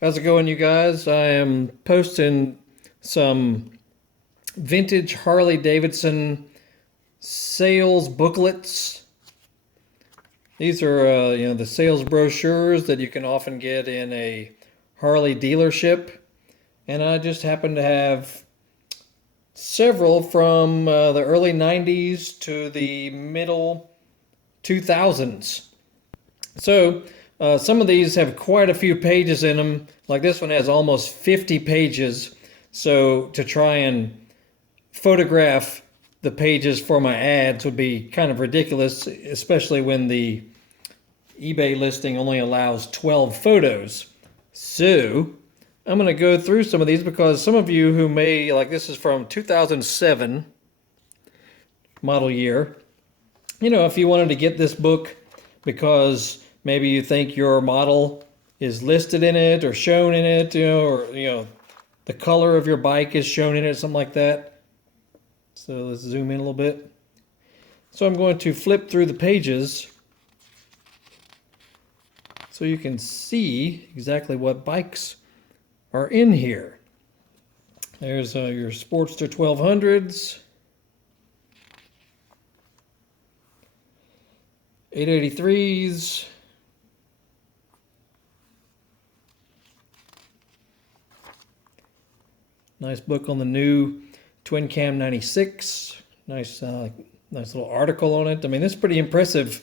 How's it going, you guys? I am posting some vintage Harley Davidson sales booklets. These are, the sales brochures that you can often get in a Harley dealership. And I just happen to have several from the early 90s to the middle 2000s. So some of these have quite a few pages in them. Like this one has almost 50 pages. So to try and photograph the pages for my ads would be kind of ridiculous, especially when the eBay listing only allows 12 photos. So I'm going to go through some of these because some of you who may, like this is from 2007 model year. If you wanted to get this book because maybe you think your model is listed in it or shown in it, or the color of your bike is shown in it, something like that. So let's zoom in a little bit. So I'm going to flip through the pages so you can see exactly what bikes are in here. There's your Sportster 1200s, 883s, nice book on the new Twin Cam 96. Nice little article on it. I mean, this is pretty impressive.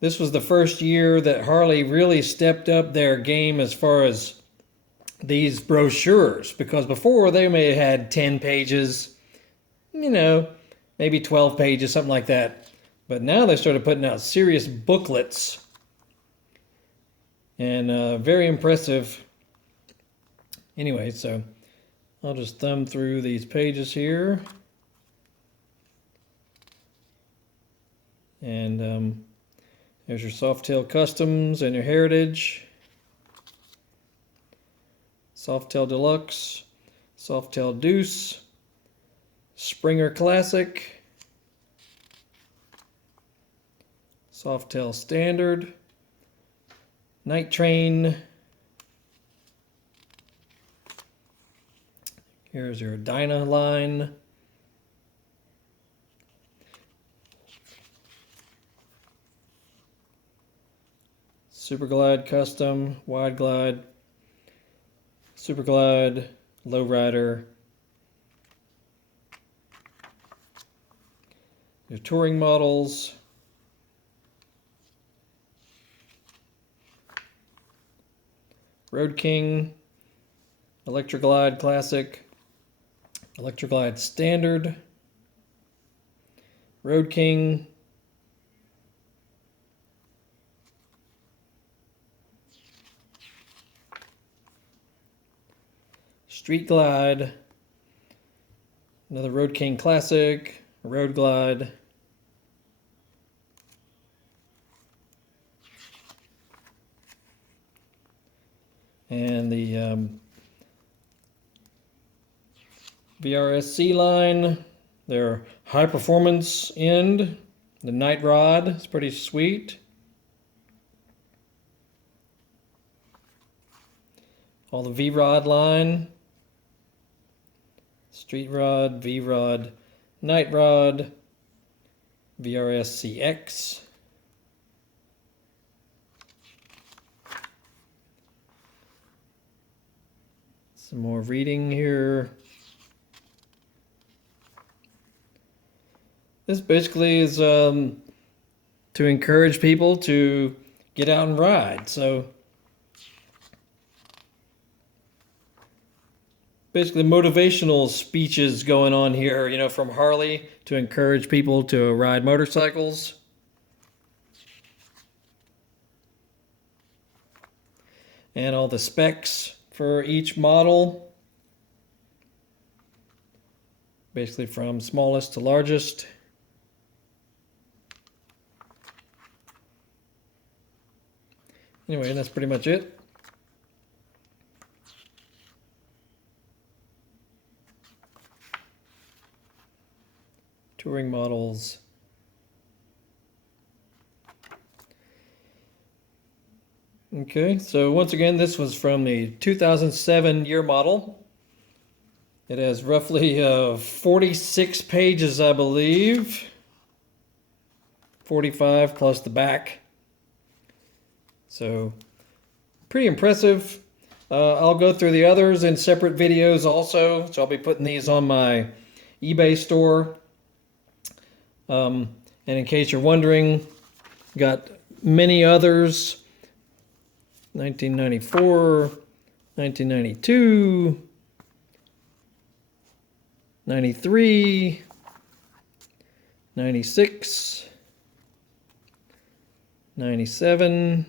This was the first year that Harley really stepped up their game as far as these brochures, because before they may have had 10 pages, maybe 12 pages, something like that. But now they started putting out serious booklets, and very impressive. Anyway, so I'll just thumb through these pages here. And there's your Softail Customs and your Heritage. Softail Deluxe, Softail Deuce, Springer Classic, Softail Standard, Night Train. Here's your Dyna line. Super Glide Custom, Wide Glide, Super Glide, Lowrider. Your touring models. Road King, Electroglide Classic, Electroglide Standard, Road King, Street Glide, another Road King Classic, Road Glide, and the VRSC line, their high performance end, the Night Rod is pretty sweet. All the V-Rod line, Street Rod, V-Rod, Night Rod, VRSCX. Some more reading here. This basically is to encourage people to get out and ride. So basically motivational speeches going on here, from Harley to encourage people to ride motorcycles. And all the specs for each model, basically from smallest to largest. Anyway, that's pretty much it. Touring models. Okay, so once again, this was from the 2007 year model. It has roughly 46 pages, I believe. 45 plus the back. So pretty impressive. I'll go through the others in separate videos also. So I'll be putting these on my eBay store. And in case you're wondering, got many others. 1994, 1992, 93, 96, 97,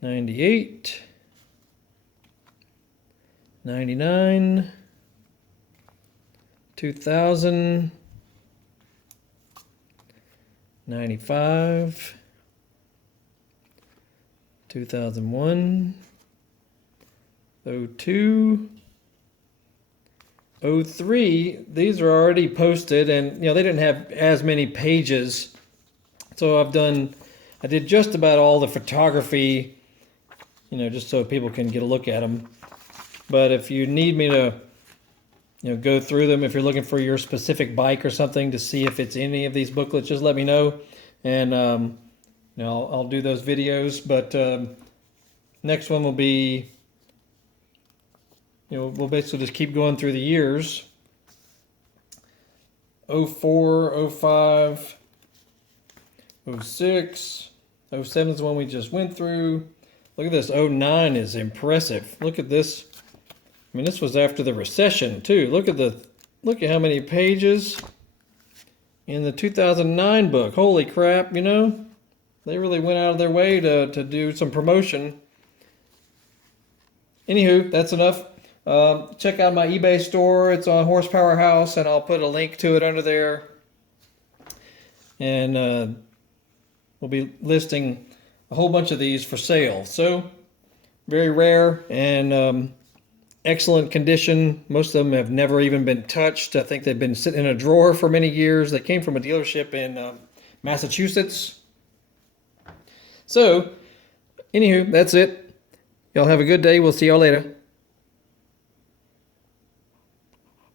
98, 99, 2000, 95, 2001, 02, 03. These are already posted, and they didn't have as many pages. So I did just about all the photography, just so people can get a look at them. But if you need me to go through them, if you're looking for your specific bike or something to see if it's any of these booklets, just let me know, and I'll do those videos. But next one will be, we'll basically just keep going through the years. 04, 05, 06, 07 is the one we just went through. Look at this, 09 is impressive. Look at this. I mean, this was after the recession too. Look at how many pages in the 2009 book. Holy crap, they really went out of their way to do some promotion. Anywho, that's enough. Check out my eBay store. It's on Horsepower House, and I'll put a link to it under there. And we'll be listing a whole bunch of these for sale. So, very rare and excellent condition. Most of them have never even been touched. I think they've been sitting in a drawer for many years. They came from a dealership in Massachusetts. So, anywho, that's it. Y'all have a good day. We'll see y'all later.